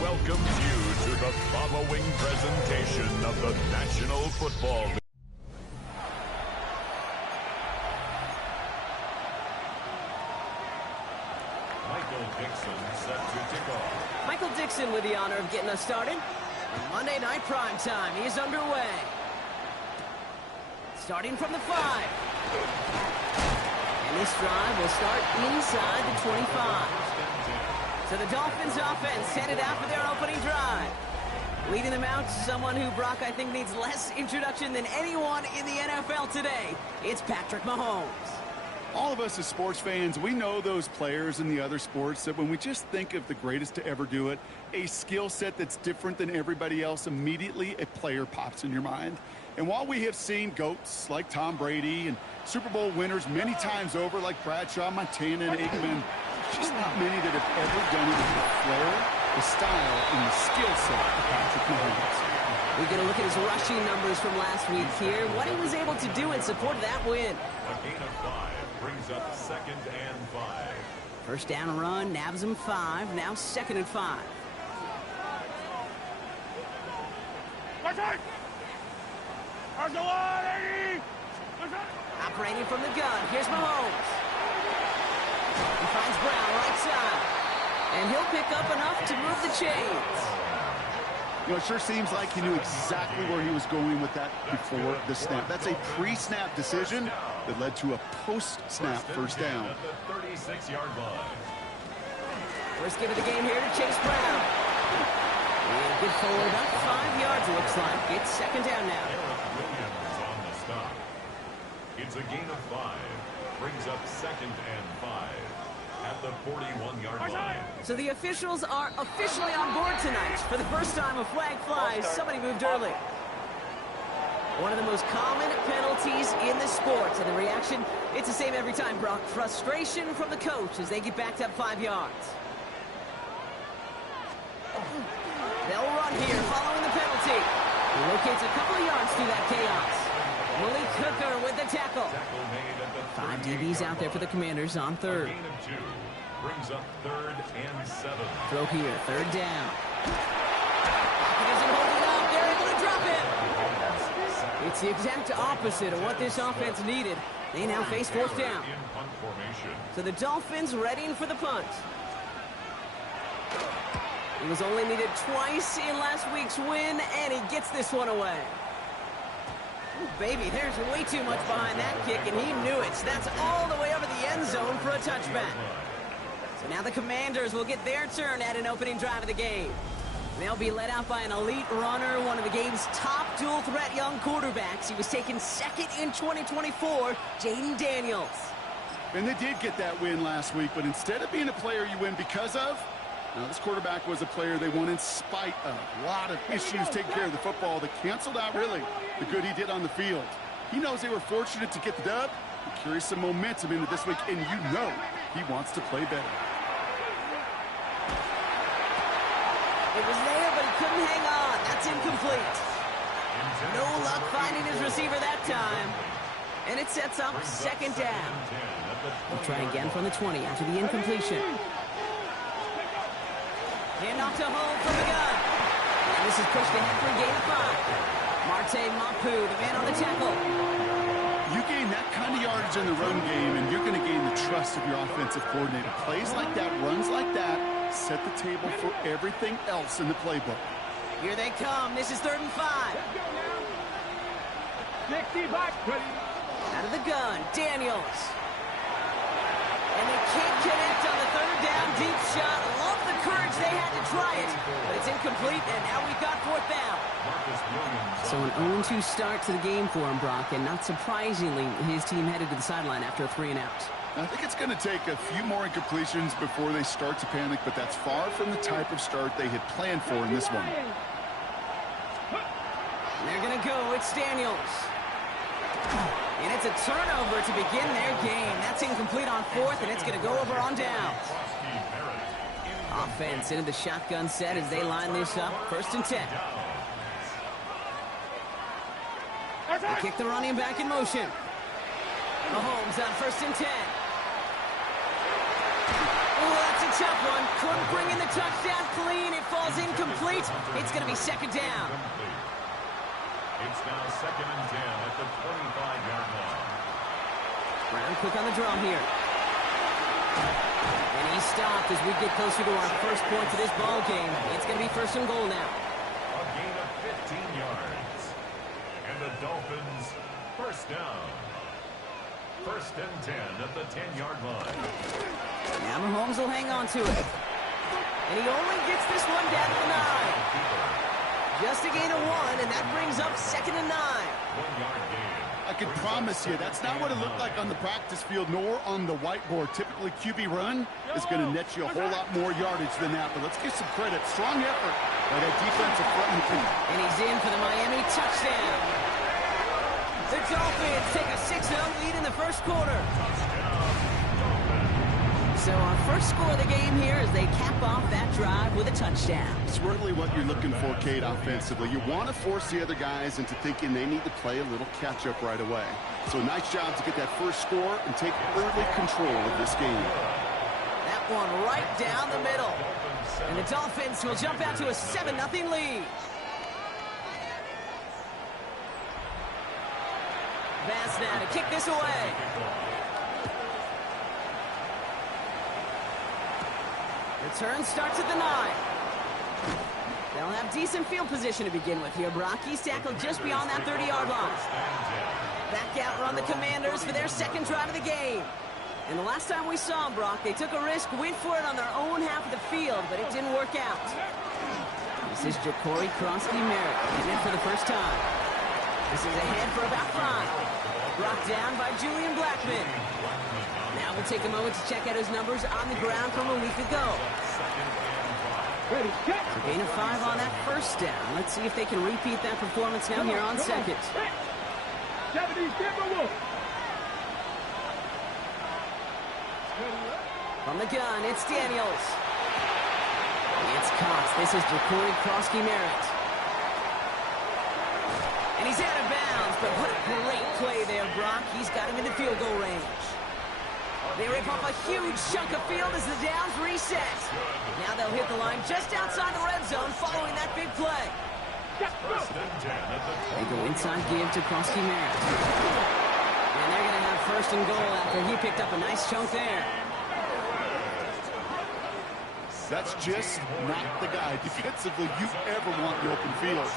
welcomes you to the following presentation of the National Football League. Michael Dixon set to kick off. Michael Dixon with the honor of getting us started. Monday Night Prime Time is underway. Starting from the 5. And this drive will start inside the 25. So the Dolphins offense headed out for their opening drive. Leading them out, someone who, Brock, I think needs less introduction than anyone in the NFL today. It's Patrick Mahomes. All of us as sports fans, we know those players in the other sports that when we just think of the greatest to ever do it, a skill set that's different than everybody else, immediately a player pops in your mind. And while we have seen GOATs like Tom Brady and Super Bowl winners many times over like Bradshaw, Montana, and Aikman, there's just not many that have ever done it with the flair, the style, and the skill set of Patrick Mahomes. We get a look at his rushing numbers from last week here, what he was able to do in support of that win. A gain of 5 brings up 2nd and 5. First down run, nabs him 5, now 2nd and 5. Operating from the gun, here's Mahomes. He finds Brown right side. And he'll pick up enough to move the chains. You know, it sure seems like he knew exactly where he was going with that before the snap. That's a pre-snap decision that led to a post-snap first down. At the 36-yard line. First give of the game here to Chase Brown. And good forward, about 5 yards, it looks like. It's 2nd down now. Williams on the stop. It's a gain of 5. Brings up 2nd and 5 at the 41-yard line. So the officials are officially on board tonight. For the first time a flag flies, somebody moved early. One of the most common penalties in the sport. And the reaction, it's the same every time, Brock. Frustration from the coach as they get backed up 5 yards. They'll run here following the penalty. He locates a couple of yards through that chaos. Malik Hooker with the tackle. 5 DBs out there for the Commanders on 3rd. Gain of 2 brings up 3rd and 7. Throw here, 3rd down. He doesn't hold it up. They're able to drop it. It's the exact opposite of what this offense needed. They now face 4th down. In punt formation. So the Dolphins readying for the punt. He was only needed twice in last week's win, and he gets this one away. Ooh, baby, there's way too much behind that kick, and he knew it. So that's all the way over the end zone for a touchback. So now the Commanders will get their turn at an opening drive of the game. They'll be led out by an elite runner, one of the game's top dual-threat young quarterbacks. He was taken 2nd in 2024, Jaden Daniels. And they did get that win last week, but instead of being a player you win because of, now, this quarterback was a player they won in spite of. A lot of issues taking care of the football that canceled out, really, the good he did on the field. He knows they were fortunate to get the dub. He carries some momentum into this week, and you know he wants to play better. It was there, but he couldn't hang on. That's incomplete. No luck finding his receiver that time. And it sets up 2nd down. We'll try again from the 20 after the incompletion. Hand off to home from the gun. And this is pushed ahead for a gain of 5. Marte Mapu, the man on the tackle. You gain that kind of yardage in the run game, and you're going to gain the trust of your offensive coordinator. Plays like that, runs like that, set the table for everything else in the playbook. Here they come. This is 3rd and 5. 65. Out of the gun, Daniels. And they can't connect on the 3rd down deep shot. Love the courage they had to try it. But it's incomplete, and now we've got 4th down. So an 0-2 start to the game for him, Brock. And not surprisingly, his team headed to the sideline after a 3-and-out. I think it's going to take a few more incompletions before they start to panic, but that's far from the type of start they had planned for in this one. And they're going to go. It's Daniels. And it's a turnover to begin their game. That's incomplete on 4th, and it's going to go over on downs. Offense into the shotgun set as they line this up. 1st and 10. They kick the running back in motion. Mahomes on 1st and 10. Oh, that's tough one. Couldn't bring in the touchdown clean. It falls incomplete. It's going to be second down. It's now 2nd and 10 at the 25-yard line. Brown quick on the draw here. And he's stopped as we get closer to our first points of this ball game. It's going to be 1st and goal now. A gain of 15 yards. And the Dolphins, 1st down. 1st and 10 at the 10-yard line. Now Mahomes will hang on to it. And he only gets this one down to the 9. Just a gain of 1, and that brings up 2nd and 9. 1-yard gain. I can promise you that's not what it looked like on the practice field nor on the whiteboard. Typically, QB run is going to net you a whole lot more yardage than that. But let's give some credit. Strong effort by that defensive front. And he's in for the Miami touchdown. The Dolphins take a 6-0 lead in the first quarter. So our first score of the game here as they cap off that drive with a touchdown. It's really what you're looking for, Kate, offensively. You want to force the other guys into thinking they need to play a little catch-up right away. So nice job to get that first score and take early control of this game. That one right down the middle. And the Dolphins will jump out to a 7-0 lead. Vance now to kick this away. Return starts at the 9. They'll have decent field position to begin with here. Brock, he's tackled just beyond that 30-yard line. Back out run the Commanders for their second drive of the game. And the last time we saw them, Brock, they took a risk, went for it on their own half of the field, but it didn't work out. This is Ja'Cory Krosky-Merritt getting it for the first time. This is ahead for about 5. Brought down by Julian Blackman. Now we'll take a moment to check out his numbers on the ground from a week ago. Ready, set. So gain of 5 on that first down. Let's see if they can repeat that performance now here on second. 70 Timberwolves. From the gun, it's Daniels. It's Cox. This is Ja'Cory Krosky-Merritt. And he's out of bounds, but what a great play there, Brock. He's got him into field goal range. They rip off a huge chunk of field as the downs reset. Now they'll hit the line just outside the red zone following that big play. They go inside give to Krosky-Merritt. And they're going to have 1st and goal after he picked up a nice chunk there. That's just not the guy defensively you ever want in the open field.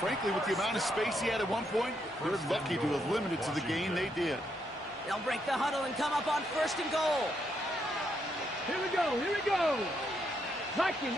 Frankly, with the amount of space he had at one point, they're lucky to have limited to the game they did. They'll break the huddle and come up on 1st and goal. Here we go, here we go. Liking.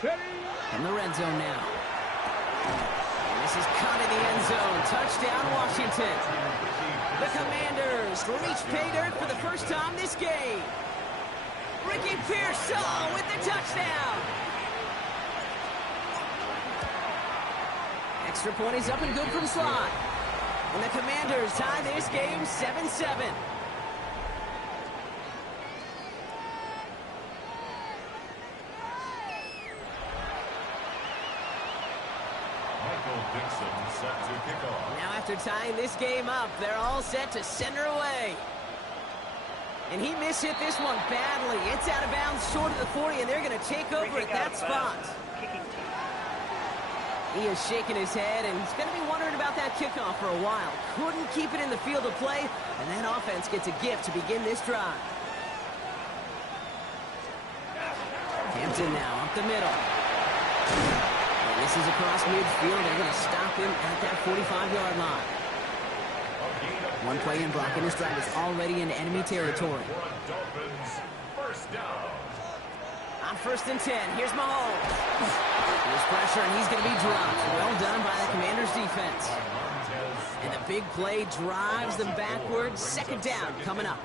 From the red zone now. And this is caught in the end zone. Touchdown, Washington. The Commanders reach pay dirt for the first time this game. Ricky Pearsall with the touchdown. Extra point is up and good from slot. And the Commanders tie this game 7-7. Now after tying this game up, they're all set to center away. And he mishit this one badly. It's out of bounds short of the 40, and they're going to take over at that spot. He is shaking his head, and he's going to be wondering about that kickoff for a while. Couldn't keep it in the field of play, and that offense gets a gift to begin this drive. Hampton now up the middle. This is across midfield. They're going to stop him at that 45-yard line. One play in, Brock, and this drive is already in enemy territory. On 1st and 10, here's Mahomes. There's pressure, and he's going to be dropped. Well done by the Commanders' defense. And the big play drives them backwards. 2nd down coming up.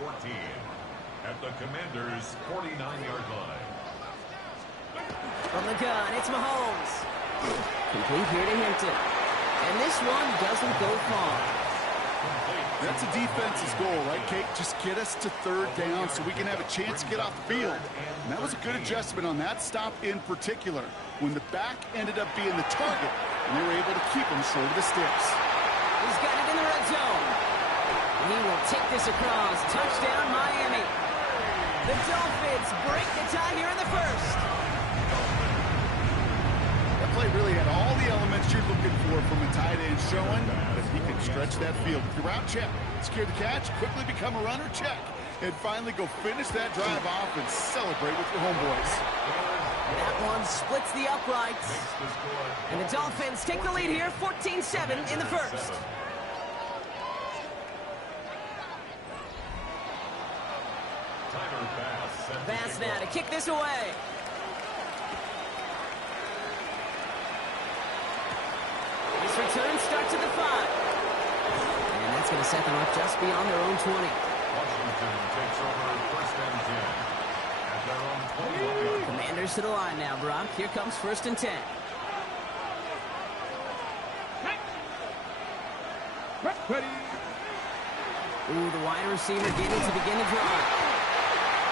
at the Commanders' 49-yard line. From the gun, it's Mahomes. Complete here to Hinton. And this one doesn't go far. That's a defense's goal, right, Kate? Just get us to third down so we can have a chance to get off the field. And that was a good adjustment on that stop in particular, when the back ended up being the target, and they were able to keep him short of the sticks. He's got it in the red zone. He will take this across. Touchdown, Miami. The Dolphins break the tie here in the first. That play really had all the elements you're looking for from a tight end, showing that he can stretch that field. The route, check. Secure the catch, quickly become a runner, check. And finally go finish that drive off and celebrate with your homeboys. That one splits the uprights. And the Dolphins take the lead here, 14-7 in the first. Bass now to kick this away. This return starts at the 5. And that's going to set them up just beyond their own 20. Washington takes over first and 10 at their own 21-yard line. Commanders to the line now, Brock. Here comes first and 10. Ready. Ooh, the wide receiver getting to begin the drive.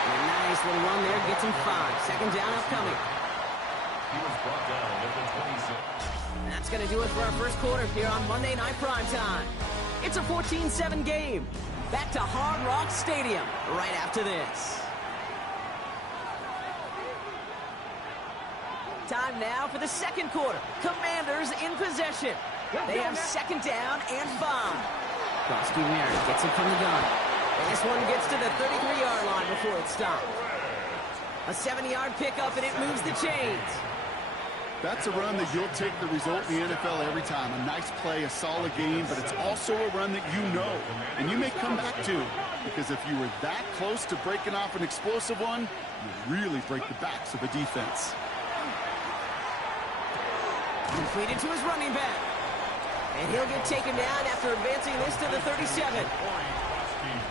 And a nice little run there gets him 5. Second down upcoming. He was brought down at the 26. And that's going to do it for our first quarter here on Monday Night Primetime. It's a 14-7 game. Back to Hard Rock Stadium right after this. Time now for the second quarter. Commanders in possession. They have second down and 5. Frosty Merritt gets it from the gun. And this one gets to the 33-yard line before it's stopped. A 70-yard pickup, and it moves the chains. That's a run that you'll take the result in the NFL every time. A nice play, a solid game, but it's also a run that you know, and you may come back to. Because if you were that close to breaking off an explosive one, you really break the backs of the defense. Completed to his running back. And he'll get taken down after advancing this to the 37.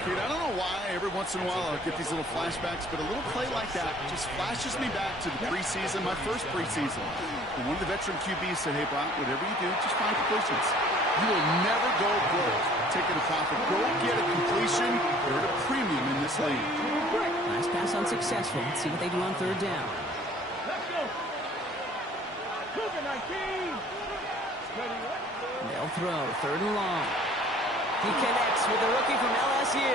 Kid, I don't know why every once in a while I'll get these little flashbacks, but a little play like that just flashes me back to the preseason, my first preseason. And one of the veteran QBs said, hey, Brock, whatever you do, just find completions. You will never go broke taking a profit. Go get a completion. They're at a premium in this league. Nice pass unsuccessful. Let's see what they do on third down. Let's go. Cougar 19. They'll throw, third and long. He connects with the rookie from LSU.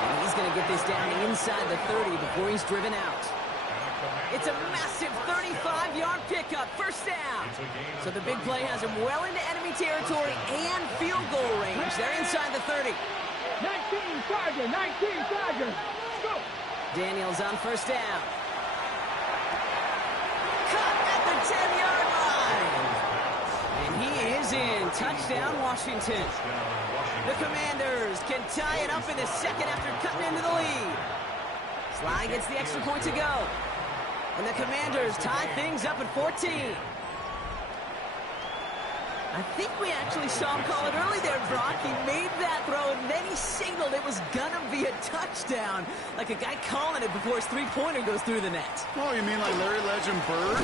And he's going to get this down inside the 30 before he's driven out. It's a massive 35-yard pickup, first down. So the big play has him well into enemy territory and field goal range. They're inside the 30. 19 Charger. Go. Daniels on first down. Cut at the 10-yard line. And he is in. Touchdown, Washington. The Commanders can tie it up in the second after cutting into the lead. Sly gets the extra point to go. And the Commanders tie things up at 14. I think we actually saw him call it early there, Brock. He made that throw, and then he signaled it was going to be a touchdown. Like a guy calling it before his three-pointer goes through the net. Oh, you mean like Larry Legend Bird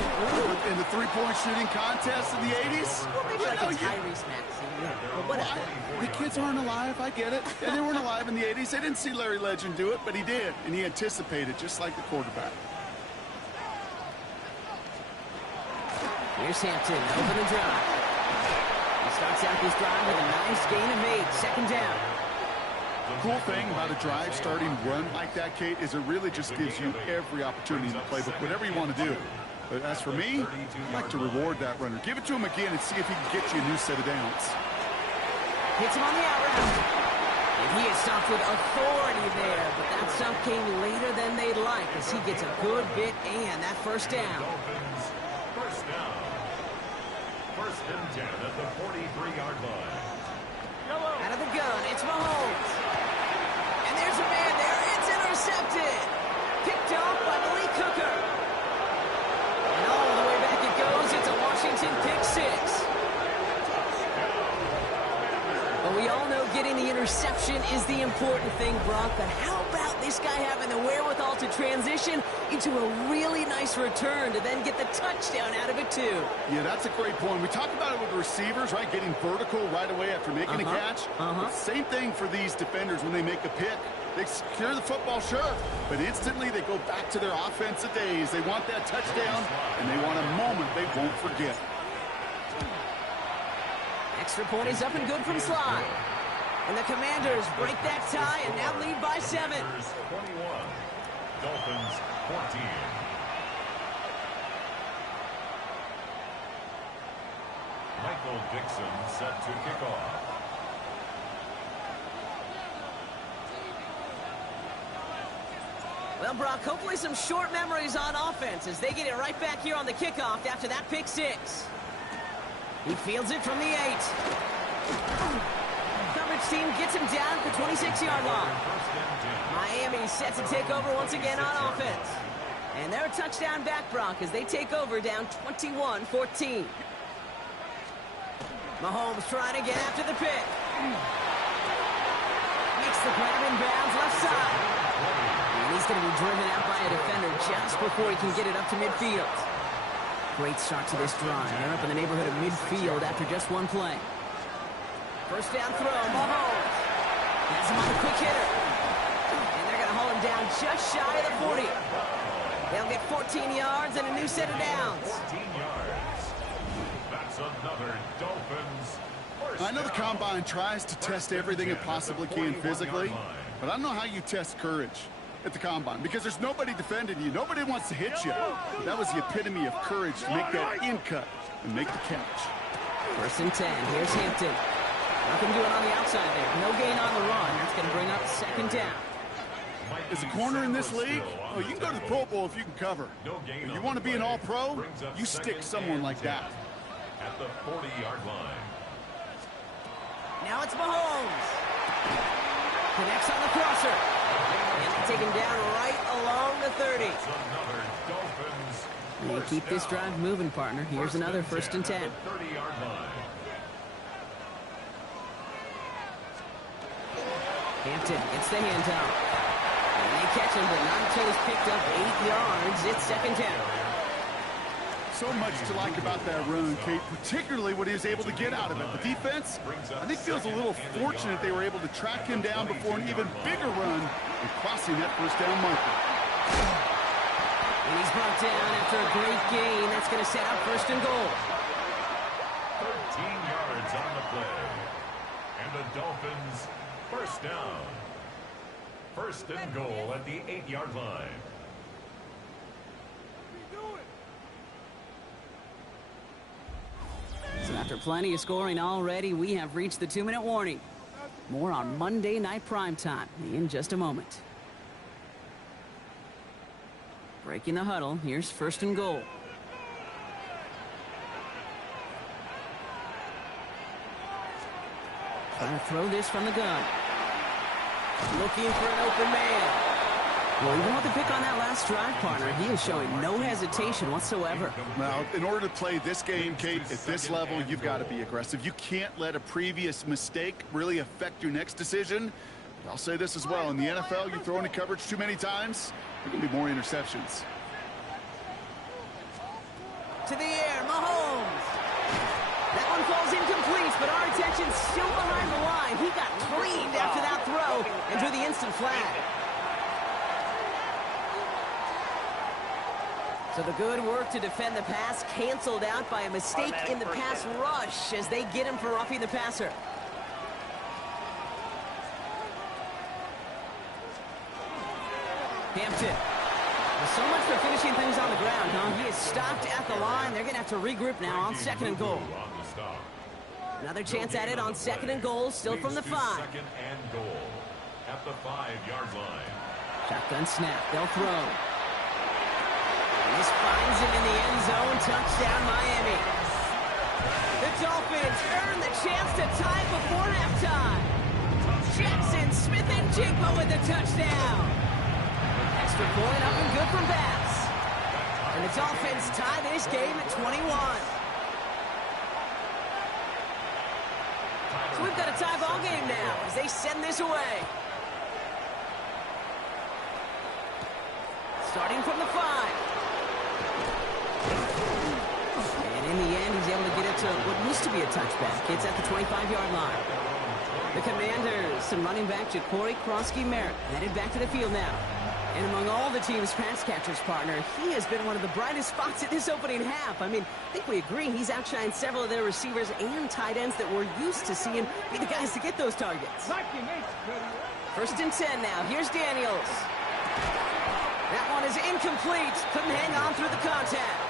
in the three-point shooting contest in the 80s? Well, maybe like a Tyrese Maxey. Yeah, but whatever. The kids aren't alive, I get it. And they weren't alive in the 80s. They didn't see Larry Legend do it, but he did. And he anticipated, just like the quarterback. Here's Hampton, open the drive. He starts out this drive with a nice gain of 8, second down. The cool thing about a drive starting run like that, Kate, is it really just gives you every opportunity in the playbook, whatever you want to do. But as for me, I like to reward that runner. Give it to him again and see if he can get you a new set of downs. Hits him on the out route. And he is stopped with authority there, but that stop came later than they'd like as he gets a good bit and that first down. First down. First and 10 at the 43-yard line. Out of the gun, it's Mahomes. And there's a man there. It's intercepted. Picked off by Malik Hooker. And all the way back it goes. It's a Washington pick 6. But we all know getting the interception reception is the important thing, Brock, but how about this guy having the wherewithal to transition into a really nice return to then get the touchdown out of it, too? Yeah, that's a great point. We talk about it with the receivers, right, getting vertical right away after making a catch. Same thing for these defenders when they make a pick. They secure the football, sure, but instantly they go back to their offensive days. They want that touchdown, and they want a moment they won't forget. Extra point is up and good from Slide. And the Commanders break that tie and now lead by 7. 21, Dolphins 14. Michael Dixon set to kick off. Well, Brock, hopefully some short memories on offense as they get it right back here on the kickoff after that pick 6. He fields it from the 8. Coverage team gets him down at the 26-yard line. Miami set to take over once again on offense. And they're a touchdown back, Brock, as they take over down 21-14. Mahomes trying to get after the pick. Makes the grab in bounds left side. And he's going to be driven out by a defender just before he can get it up to midfield. Great start to this drive. They're up in the neighborhood of midfield after just one play. First down throw, Mahomes. Has him on a quick hitter. And they're going to haul him down just shy of the 40. They'll get 14 yards and a new set of downs. 14 yards. That's another Dolphins first I know the Combine tries to test everything it possibly can physically, but I don't know how you test courage at the Combine, because there's nobody defending you. Nobody wants to hit you. But that was the epitome of courage to make that in cut and make the catch. First and 10. Here's Hampton. Nothing doing on the outside there. No gain on the run. That's going to bring up second down. As a corner in this league, oh, you can go to the Pro Bowl if you can cover. You want to be an All-Pro, you stick someone like that. At the 40-yard line. Now it's Mahomes. Connects on the crosser. And take him down right along the 30. Another Dolphins. And keep this drive moving, partner. Here's another first and 10. 30-yard line. Hampton gets the handout. And they catch him, but not until he's picked up 8 yards. It's second down. So much to like about that run, Kate, particularly what he was able to get out of it. The defense, I think, feels a little fortunate they were able to track him down before an even bigger run and crossing that first down marker. And he's brought down after a great gain. That's going to set up first and goal. 13 yards on the play. And the Dolphins first down. First and goal at the 8-yard line. So after plenty of scoring already, we have reached the 2-minute warning. More on Monday Night Primetime in just a moment. Breaking the huddle, here's first and goal. Trying to throw this from the gun. Looking for an open man. Well, even with the pick on that last drive, partner, he is showing no hesitation whatsoever. Now, in order to play this game, Kate, at this level, you've got to be aggressive. You can't let a previous mistake really affect your next decision. I'll say this as well. In the NFL, you throw into coverage too many times, there can be more interceptions. To the air, Mahomes. That one falls incomplete, but our attention's still behind the line. He got cleaned after that throw and drew the instant flag. So the good work to defend the pass canceled out by a mistake in the pass rush as they get him for roughing the passer. Hampton. Well, so much for finishing things on the ground, huh? He is stopped at the line. They're going to have to regroup now on second and goal. Another chance at it on second and goal, still from the 5. Second and goal at the 5-yard line. Shotgun snap. They'll throw. This finds him in the end zone. Touchdown, Miami. The Dolphins earn the chance to tie before halftime. Jackson, Smith, and Jigba with the touchdown. Extra point up and good from Bass. And the Dolphins tie this game at 21. So we've got a tie ball game now as they send this away. Starting from the 5. And in the end, he's able to get it to what used to be a touchback. It's at the 25-yard line. The Commanders, some running back Ja'Cory Krosky-Merritt, headed back to the field now. And among all the team's pass catchers, partner, he has been one of the brightest spots in this opening half. I mean, I think we agree he's outshined several of their receivers and tight ends that we're used to seeing be the guys to get those targets. 1st and 10 now. Here's Daniels. That one is incomplete. Couldn't hang on through the contact.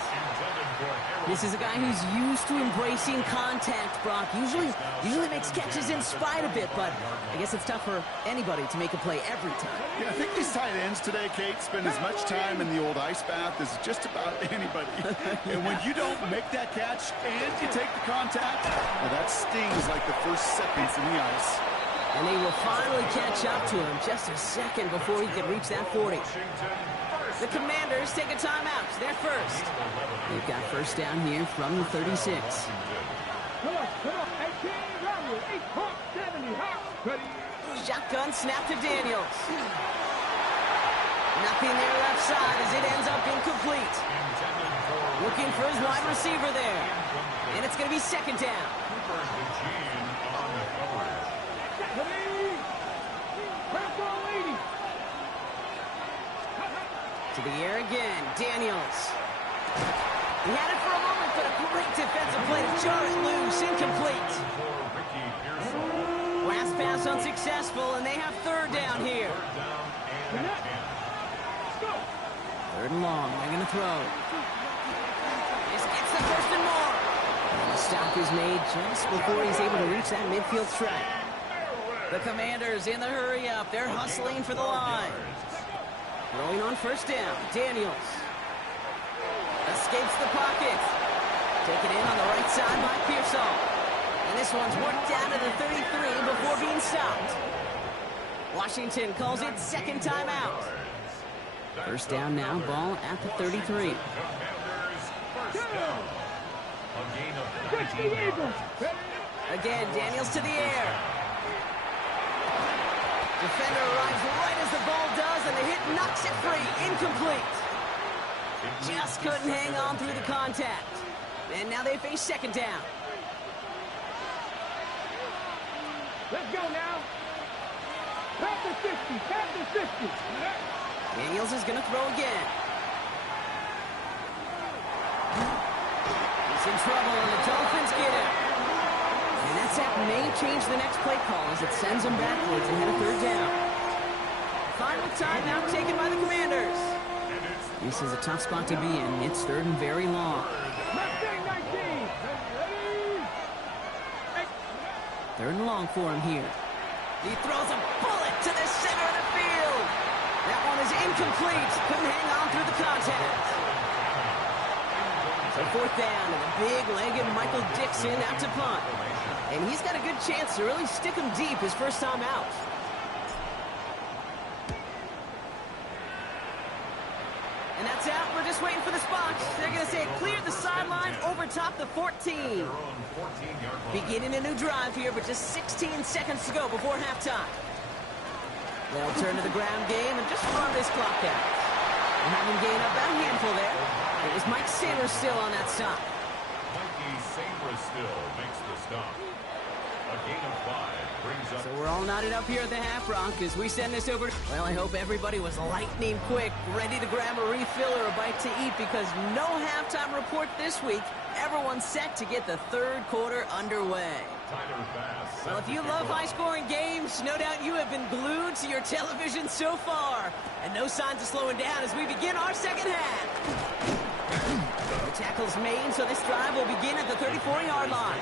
This is a guy who's used to embracing contact, Brock. Usually makes catches in spite of it, but I guess it's tough for anybody to make a play every time. Yeah, I think these tight ends today, Kate, spend as much time in the old ice bath as just about anybody. And when you don't make that catch and you take the contact, well, that stings like the first seconds in the ice. And they will finally catch up to him just a second before he can reach that 40. The Commanders take a timeout. They're first. They've got first down here from the 36. Shotgun snap to Daniels. Nothing there left side as it ends up incomplete. Looking for his wide receiver there. And it's going to be 2nd down. To the air again, Daniels. He had it for a moment, but a great defensive play to jar it loose, incomplete. Last pass unsuccessful, and they have 3rd down here. 3rd and long, they're going to throw. This gets the 1st and more. And the stop is made just before he's able to reach that midfield strike. The Commanders in the hurry up. They're hustling for the line. Throwing on 1st down, Daniels. Escapes the pocket. Taken in on the right side by Pearsall. And this one's worked down to the 33 before being stopped. Washington calls it 2nd timeout. 1st down now, ball at the 33. Again, Daniels to the air. Defender arrives right as the ball does, and the hit knocks it free. Incomplete. Just couldn't hang on through the contact. And now they face 2nd down. Let's go now. Past the 50, past the 50. Daniels is going to throw again. He's in trouble, and the Dolphins get him. And that sack may change the next play call as it sends them backwards ahead of 3rd down. Final timeout taken by the Commanders. This is a tough spot to be in. It's 3rd and very long. 3rd and long for him here. He throws a bullet to the center of the field. That one is incomplete. Couldn't hang on through the contact. So 4th down, and a big-legged Michael Dixon out to punt. And he's got a good chance to really stick him deep his first time out. And that's out. We're just waiting for the spot. They're going to say it cleared the sideline over top the 14. Beginning a new drive here, but just 16 seconds to go before halftime. They'll turn to the ground game and just run this clock out. They're having gained up that handful there. It was Mike Samer still on that stop. Mikey Samer still makes the stop. A gain of 5 brings up. So we're all knotted up here at the half, Brock, as we send this over. Well, I hope everybody was lightning quick, ready to grab a refill or a bite to eat, because no halftime report this week. Everyone's set to get the 3rd quarter underway. Well, if you love high-scoring games, no doubt you have been glued to your television so far. And no signs of slowing down as we begin our 2nd half. The tackle's made, so this drive will begin at the 34-yard line.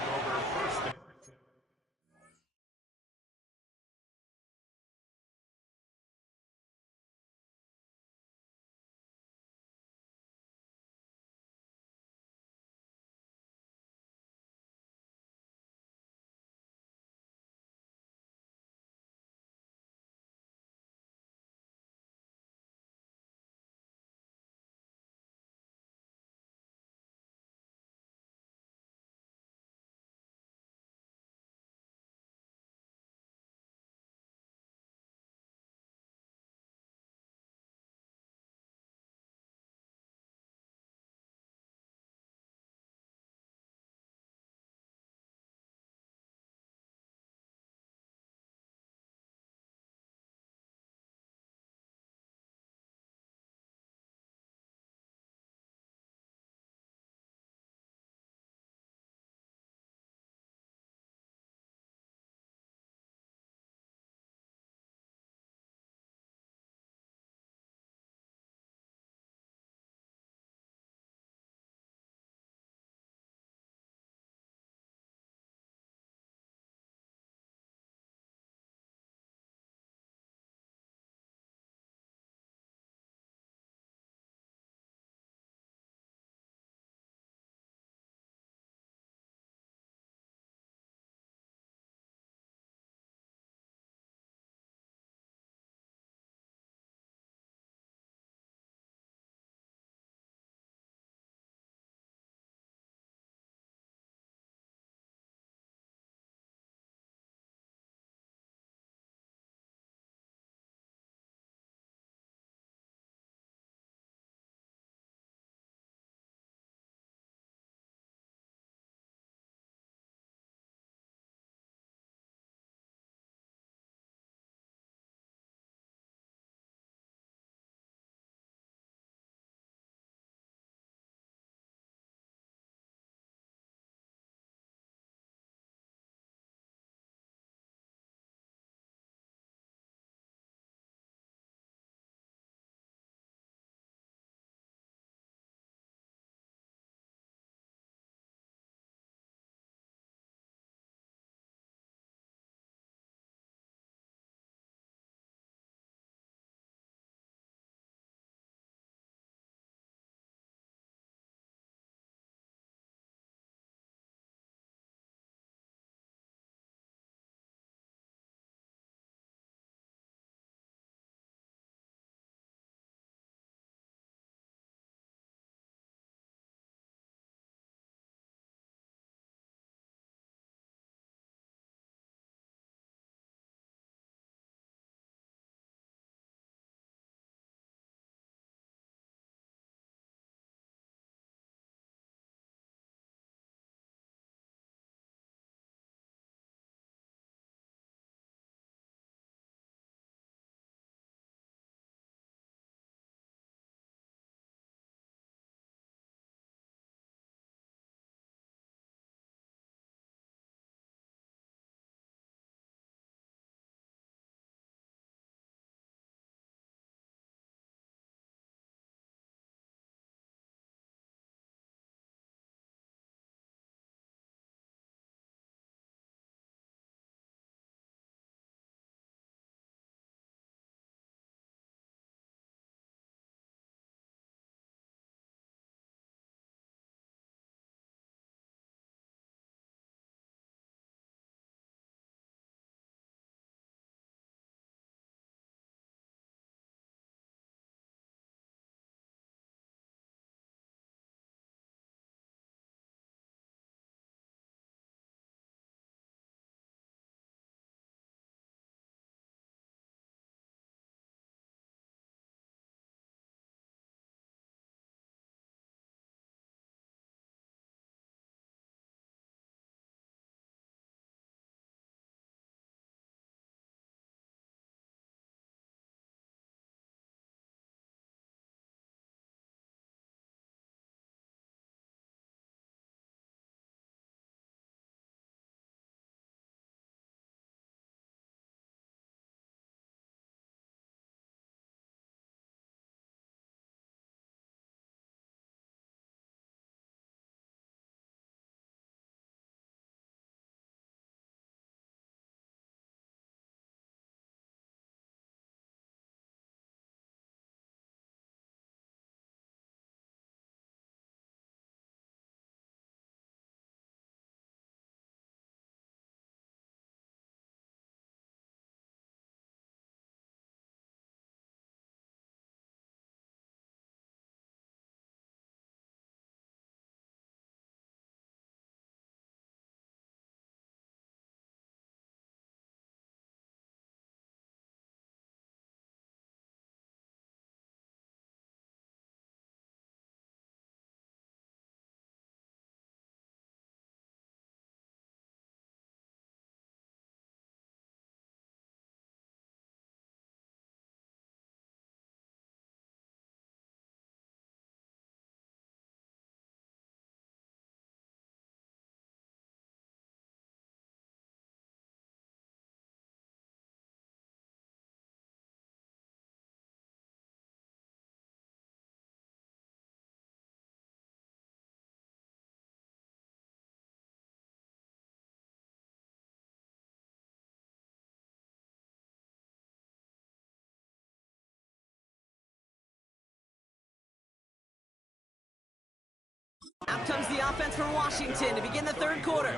Out comes the offense for Washington to begin the third quarter.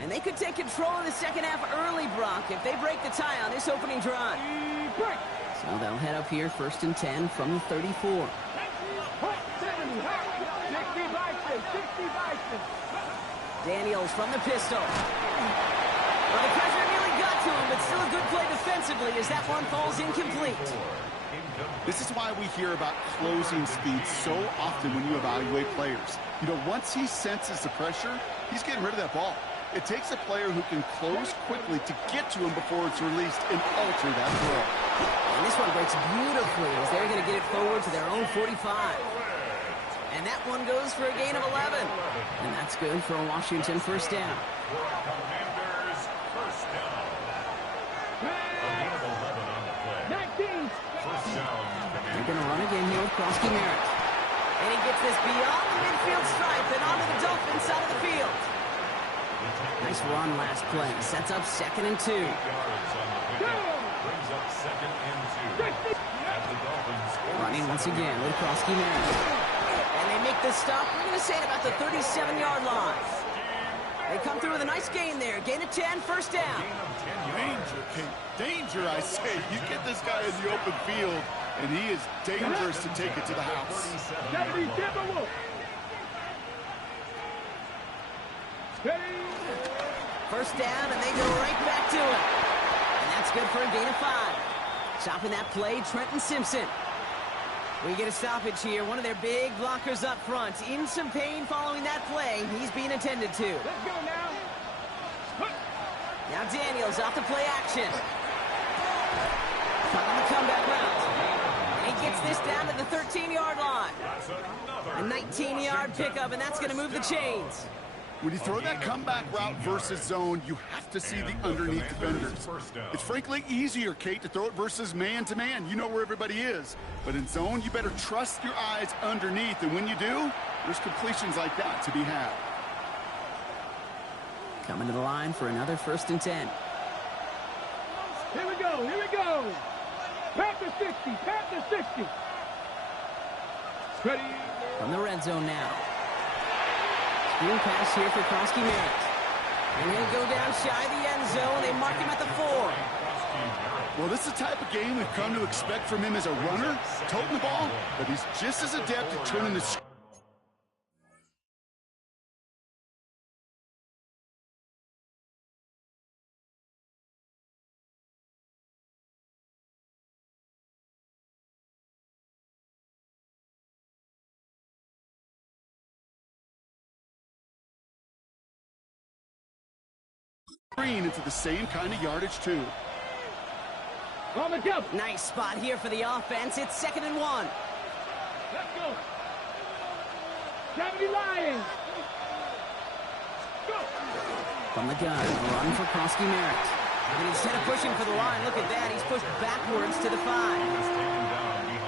And they could take control of the second half early, Brock, if they break the tie on this opening drive. So they'll head up here, 1st and 10 from the 34. Daniels from the pistol. Well, the pressure nearly got to him, but still a good play defensively as that one falls incomplete. This is why we hear about closing speed so often when you evaluate players. You know, once he senses the pressure, he's getting rid of that ball. It takes a player who can close quickly to get to him before it's released and alter that throw. And this one breaks beautifully as they're going to get it forward to their own 45. And that one goes for a gain of 11. And that's good for a Washington first down. Commanders first down. A gain of 11 on the play. 19. First down. They're going to run again here with Krosky Merritt. And he gets this beyond the midfield stripe and onto the Dolphins side of the field. Nice run last play. Sets up 2nd and 2. 8 yards on the pickup. Brings up 2nd and 2. At the Dolphins. Running once again with Krosky Merritt. And they make the stop, we're going to say, at about the 37-yard line. They come through with a nice gain there. Gain of 10, first down. Danger, Kate. Danger, I say. You get this guy in the open field, and he is dangerous to take it to the house. First down, and they go right back to it. And that's good for a gain of 5. Stopping that play, Trenton Simpson. We get a stoppage here. One of their big blockers up front. In some pain following that play. He's being attended to. Let's go now. Now Daniels off the play action. On the comeback route. And he gets this down to the 13-yard line. A 19-yard pickup, and that's going to move the chains. When you throw that comeback route versus zone, you have to see the underneath defenders. It's frankly easier, Kate, to throw it versus man-to-man. You know where everybody is. But in zone, you better trust your eyes underneath. And when you do, there's completions like that to be had. Coming to the line for another 1st and 10. Here we go, here we go. Panther 60, Panther 60. Ready. From the red zone now. Screen pass here for Krosky Merritt. And he'll go down shy of the end zone. They mark him at the 4. Well, this is the type of game we've come to expect from him as a runner, toting the ball, but he's just as adept at turning the screen into the same kind of yardage, too. On the jump. Nice spot here for the offense. It's 2nd and 1. Let's go. 70 Lions. Go. From the gun, a run for Krosky Merritt. And instead of pushing for the line, look at that. He's pushed backwards to the 5.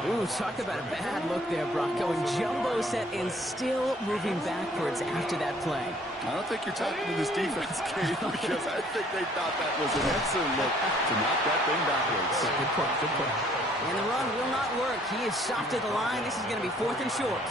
Ooh, talk about a bad look there, Brock. Going jumbo set and still moving backwards after that play. I don't think you're talking to this defense, Kate, because I think they thought that was an excellent look to knock that thing backwards. Good point, good point. And the run will not work. He is stopped at the line. This is going to be 4th and short.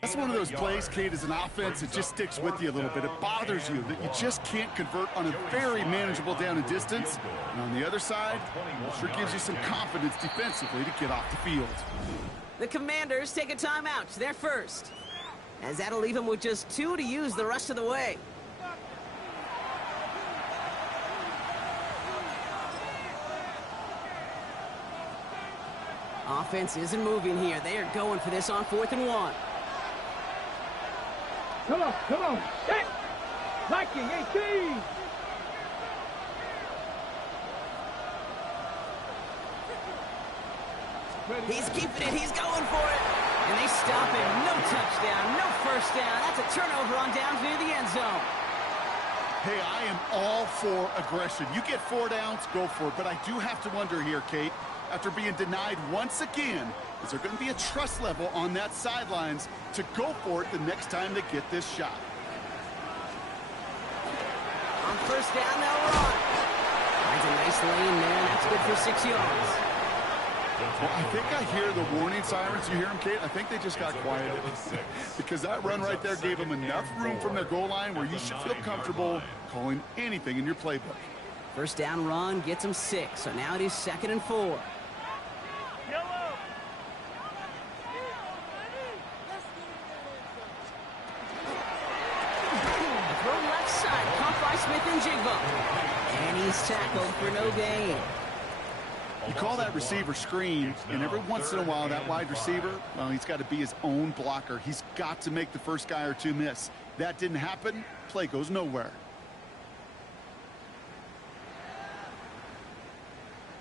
That's one of those plays, Kate, as an offense, it just sticks with you a little bit. It bothers you that you just can't convert on a very manageable down and distance. And on the other side, it sure gives you some confidence defensively to get off the field. The Commanders take a timeout. They're first, as that'll leave them with just 2 to use the rest of the way. Offense isn't moving here. They are going for this on 4th and 1. Come on. Set. Liking 18. He's keeping it. He's going for it. And they stop him. No touchdown. No first down. That's a turnover on downs near the end zone. Hey, I am all for aggression. You get 4 downs, go for it. But I do have to wonder here, Kate, after being denied once again, is there going to be a trust level on that sidelines to go for it the next time they get this shot? On first down, they'll run. Finds a nice lane there, and that's good for 6 yards. Well, I think I hear the warning sirens. You hear them, Kate? I think they just got quieted. Because that run right there gave them enough room from their goal line where you should feel comfortable calling anything in your playbook. First down run gets them 6, so now it is 2nd and 4. Smith-Njigba. And he's tackled for no gain. You call that receiver screen, and every once in a while that wide receiver, well, he's got to be his own blocker. He's got to make the first guy or 2 miss. That didn't happen. Play goes nowhere.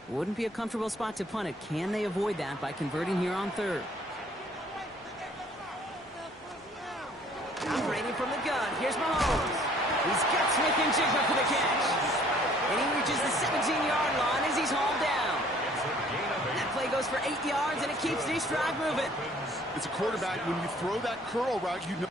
Wouldn't be a comfortable spot to punt it. Can they avoid that by converting here on 3rd? Operating from the gun. Here's Mahomes. He's got Smith-Njigba for the catch. And he reaches the 17-yard line as he's hauled down. That play goes for 8 yards, and it keeps the drive moving. It's a quarterback. When you throw that curl route, you know.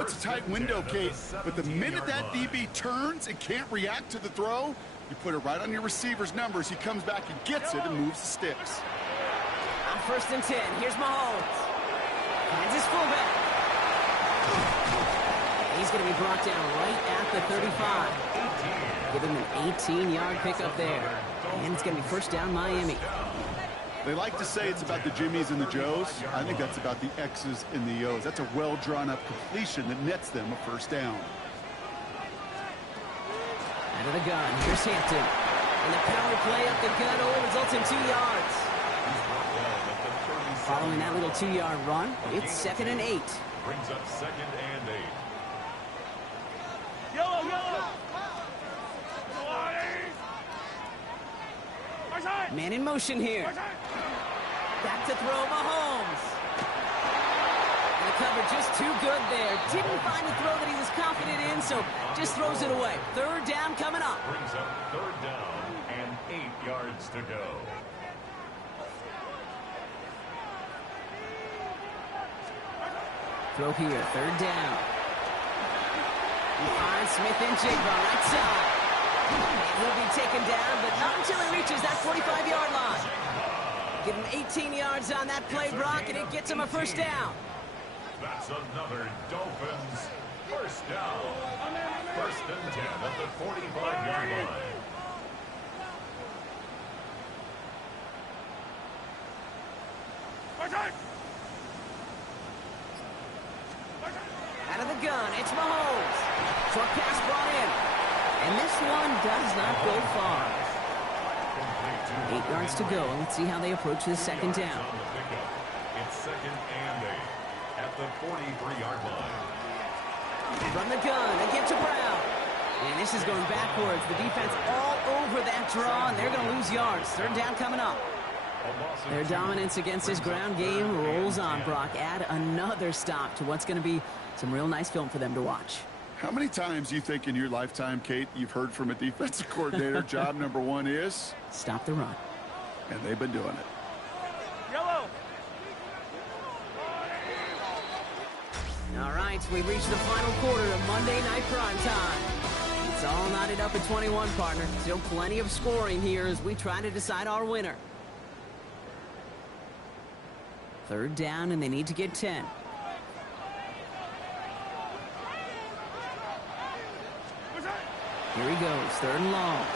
It's a tight window, Kate, but the minute that DB turns and can't react to the throw, you put it right on your receiver's numbers. He comes back and gets it and moves the sticks. On 1st and 10, here's Mahomes. Kansas fullback. He's going to be brought down right at the 35. Give him an 18-yard pickup there. And it's going to be 1st down Miami. They like to say it's about the Jimmies and the Joes. I think that's about the X's and the O's. That's a well-drawn-up completion that nets them a 1st down. Out of the gun, here's Hampton. And the power play up the gut only results in 2 yards. Following that little 2-yard run, it's 2nd and 8. Brings up 2nd and 8. Yellow, yellow. Man in motion here. Back to throw Mahomes. And the cover just too good there. Didn't find the throw that he was confident in, so just throws it away. 3rd down coming up. Brings up 3rd down and 8 yards to go. Throw here, 3rd down. He finds Smith and Jigba right side. He'll be taken down, but not until he reaches that 45-yard line. Give him 18 yards on that play, Brock, and it gets him a 1st down. That's another Dolphins 1st down. 1st and 10 at the 45-yard line. Out of the gun, it's Mahomes. Short pass brought in. And this one does not go far. 8 yards to go. Let's see how they approach this 2nd down. It's 2nd and 8 at the 43-yard line. From the gun, again to Brown. And this is going backwards. The defense all over that draw, and they're going to lose yards. 3rd down coming up. Their dominance against this ground game rolls on, Brock. Add another stop to what's going to be some real nice film for them to watch. How many times do you think in your lifetime, Kate, you've heard from a defensive coordinator, job number 1 is? Stop the run. And they've been doing it. Yellow. All right, so we've reached the final quarter of Monday Night Prime Time. It's all knotted up at 21, partner. Still plenty of scoring here as we try to decide our winner. 3rd down, and they need to get 10. Here he goes, 3rd and long.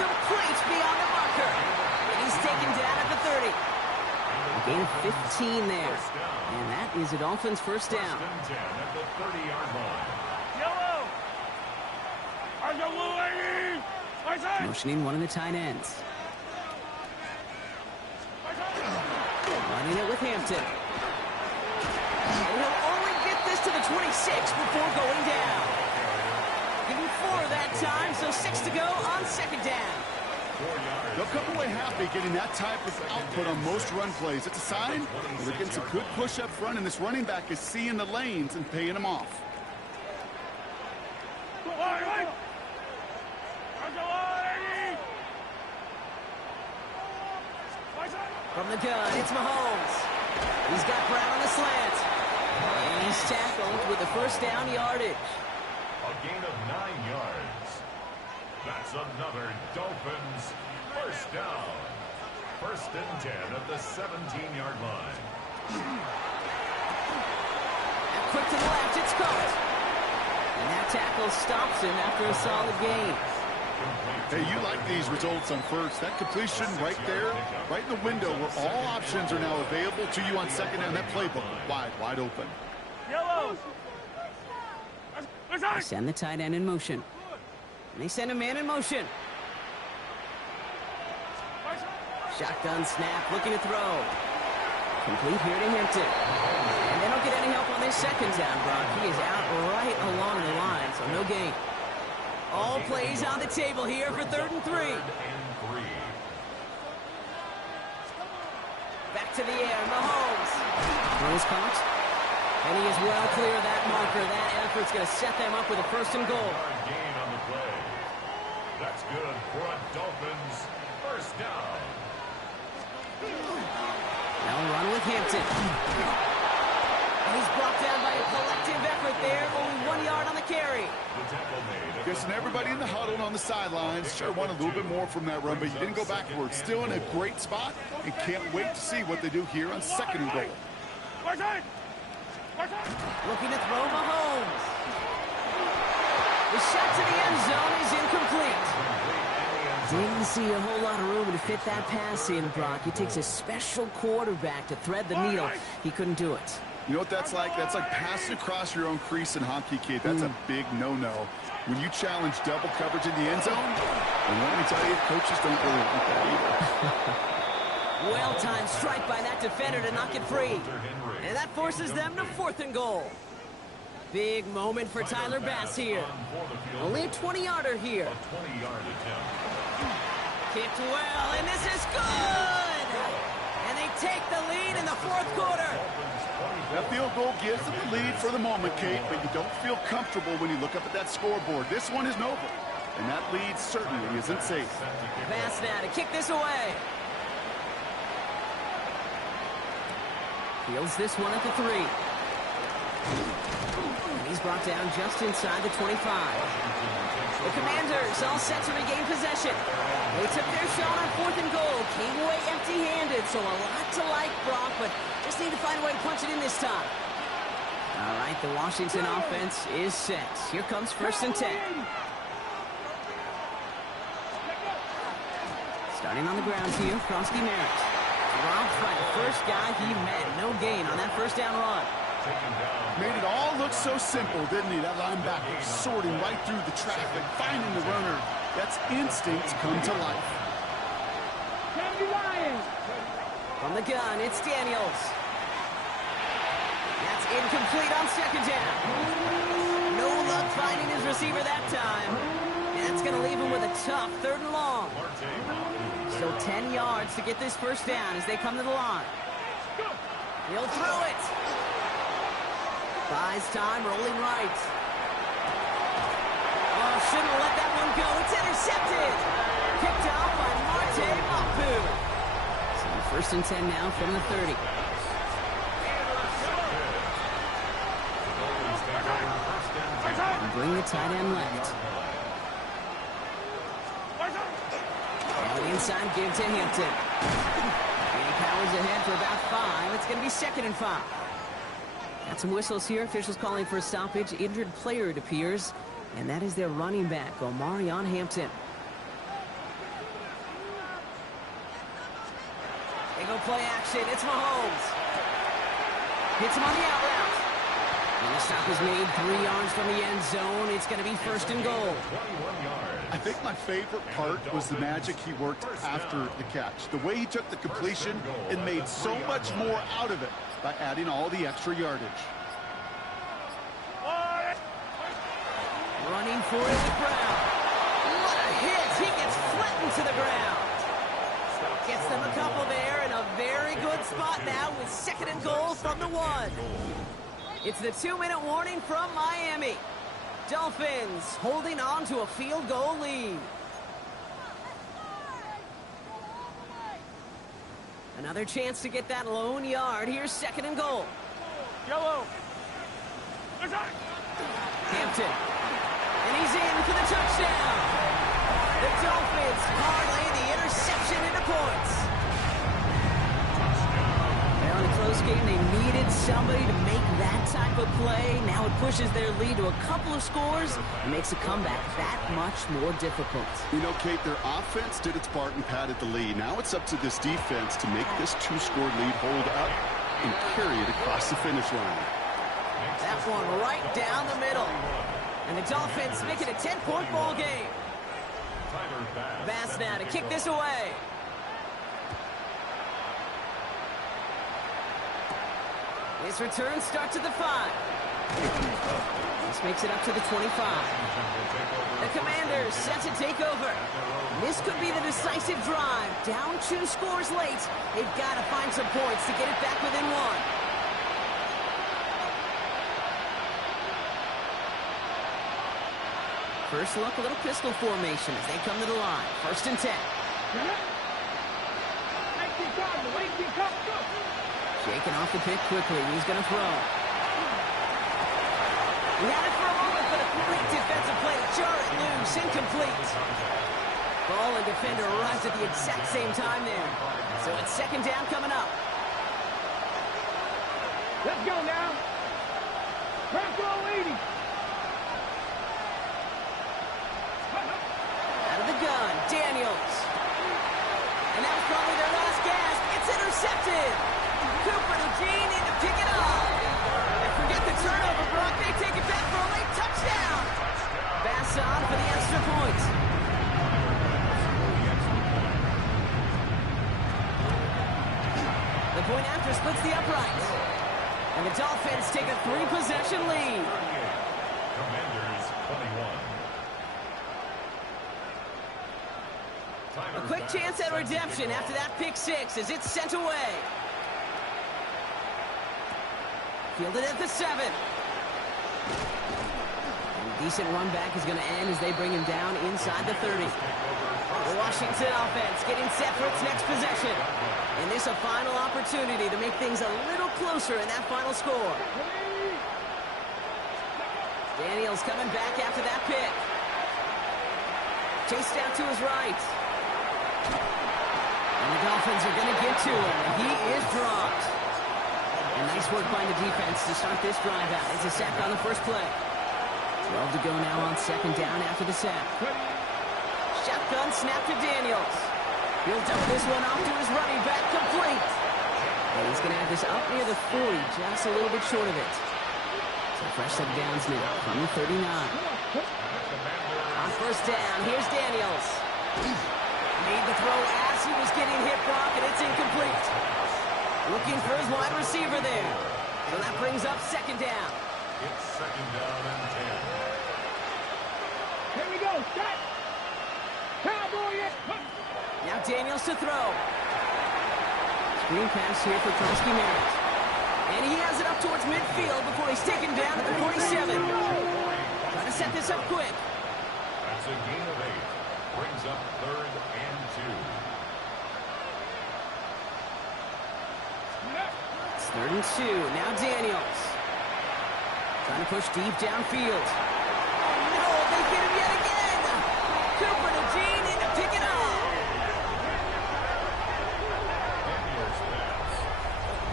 Complete beyond the marker. And he's taken down at the 30. A gain of 15 there. And that is a Dolphins 1st down. 1st and 10 at the 30-yard line. Yellow. Motioning one of the tight ends. Running it with Hampton. And he'll only get this to the 26 before going down. Give him 4 that time, so 6 to go on 2nd down. They'll come away happy getting that type of output on most run plays. It's a sign that they're getting some good push up front, and this running back is seeing the lanes and paying them off. From the gun, it's Mahomes. He's got Brown on the slant. And he's tackled with the 1st down yardage. A gain of 9 yards. That's another Dolphins 1st down. 1st and 10 at the 17-yard line. And quick to the left, it's caught. And that tackle stops him after a solid gain. Hey, you like these results on 1st. That completion right there, right in the window where all options are now available to you on 2nd down. That playbook wide open. Yellow. They send the tight end in motion. And they send a man in motion. Shotgun snap, looking to throw. Complete here to Hampton. And they don't get any help on this 2nd down, Brock. He is out right along the line, so no gain. All plays on the table here for 3rd and 3. Back to the air, Mahomes. Throws caught. And he is well clear of that marker. That effort's going to set them up with a 1st and goal. Gain on the play. That's good for a Dolphins 1st down. Now run with Hampton. he's brought down by a collective effort there. Only 1 yard on the carry. Guessing everybody in the huddle and on the sidelines sure want a little bit more from that run, but you didn't go backwards. Still in a great spot, and can't wait to see what they do here on 2nd and goal. Looking to throw Mahomes. The shot to the end zone is incomplete. Didn't see a whole lot of room to fit that pass in, Brock. It takes a special quarterback to thread the needle. He couldn't do it. You know what that's like? That's like passing across your own crease in hockey, kid. That's a big no-no. When you challenge double coverage in the end zone, and let me tell you, coaches don't really like that either. Well-timed strike by that defender to knock it free. And that forces them to 4th and goal. Big moment for Tyler Bass here. Only a 20-yarder here. Kicked well, and this is good! And they take the lead in the 4th quarter. That field goal gives them the lead for the moment, Kate, but you don't feel comfortable when you look up at that scoreboard. This one is noble, and that lead certainly isn't safe. Bass now to kick this away. Fields this one at the 3. And he's brought down just inside the 25. The Commanders all set to regain possession. They took their shot on 4th and goal. Came away empty-handed, so a lot to like, Brock, but just need to find a way to punch it in this time. All right, the Washington offense is set. Here comes 1st and 10. Starting on the ground here, Kronsky Merritt. Dropped by the first guy he met. No gain on that 1st down run. Made it all look so simple, didn't he? That linebacker sorting right through the traffic, finding the runner. That's instinct come to life. From the gun, it's Daniels. That's incomplete on 2nd down. No luck finding his receiver that time. That's going to leave him with a tough 3rd and long. Still 10 yards to get this 1st down as they come to the line. He'll throw it. Buys time, rolling right. Oh, shouldn't have let that one go. It's intercepted. Picked off by Marte Mapu. So 1st and 10 now from the 30. And bring the tight end left. And inside give to Hampton. And he powers ahead for about 5. It's going to be 2nd and 5. Got some whistles here. Officials calling for a stoppage. Injured player, it appears. And that is their running back, Omarion Hampton. They go play action. It's Mahomes. Hits him on the out route. And the stop is made 3 yards from the end zone. It's going to be 1st and goal. I think my favorite part was the magic he worked after the catch. The way he took the completion and made so much more out of it by adding all the extra yardage. Running for it with Brown. What a hit. He gets flattened to the ground. Gets them a couple there in a very good spot now with 2nd and goal from the 1. It's the 2-minute warning from Miami. Dolphins holding on to a field goal lead. Another chance to get that lone yard. Here's 2nd and goal. Yellow. Hampton. And he's in for the touchdown. The Dolphins parlay the interception into points. Well, in a close game, they needed somebody to make that type of play. Now it pushes their lead to a couple of scores and makes a comeback that much more difficult. You know, Kate, their offense did its part and padded the lead. Now it's up to this defense to make this 2-score lead hold up and carry it across the finish line. That one right down the middle. And the Dolphins make it a 10-point ball game. Bass now to kick this away. His return starts at the 5. This makes it up to the 25. The Commanders set to take over. This could be the decisive drive. Down 2 scores late. They've got to find some points to get it back within 1. First look, a little pistol formation as they come to the line. 1st and 10. Shaking off the pick quickly. He's going to throw. He had it for a moment, but a great defensive play to jar it loose. Incomplete. Ball and defender arrives at the exact same time there. So it's second down coming up. Let's go now. Crack roll 80. Out of the gun, Daniels. And that was probably their last gasp. It's intercepted. Cooper to Jean in to pick it up. And forget the turnover, Brock. They take it back for a late touchdown. Bass on for the extra point. The point after splits the uprights. And the Dolphins take a 3-possession lead. Commanders 21. A quick chance at redemption after that pick six as it's sent away. Fielded at the 7. And a decent run back is going to end as they bring him down inside the 30. The Washington offense getting set for its next possession. And this a final opportunity to make things a little closer in that final score. Daniels coming back after that pick. Chased out to his right. And the Dolphins are going to get to him. He is dropped. And nice work by the defense to start this drive out. It's a sack on the first play. 12 to go now on second down after the sack. Shotgun snap to Daniels. He'll dump this one off to his running back, complete. And he's going to have this up near the 40, just a little bit short of it. So fresh set of downs now from the 39. On first down, here's Daniels. Made the throw as he was getting hit, Brock, and it's incomplete. Looking for his wide receiver there. So that brings up second down. It's second down and 10. Here we go. Shot. Cowboy it. Now Daniels to throw. Screen pass here for Tronsky Merritt. And he has it up towards midfield before he's taken down at the 47. Trying to set this up quick. That's a gain of 8. Brings up third and 2. It's 3rd and 2. Now Daniels. Trying to push deep downfield. Oh no, they get him yet again. Cooper to Jean in to pick it up. Daniels pass.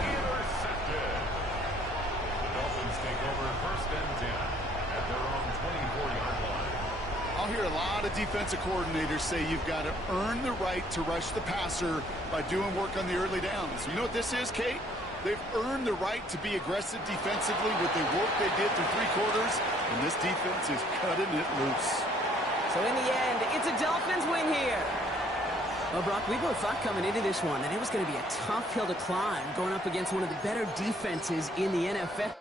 Intercepted. The Dolphins take over first and 10 at their own 24-yard line. I'll hear a lot of defensive coordinators say you've got to earn the right to rush the passer by doing work on the early downs. You know what this is, Kate? They've earned the right to be aggressive defensively with the work they did through 3 quarters, and this defense is cutting it loose. So in the end, it's a Dolphins win here. Well, Brock, we both thought coming into this one that it was going to be a tough hill to climb going up against one of the better defenses in the NFL.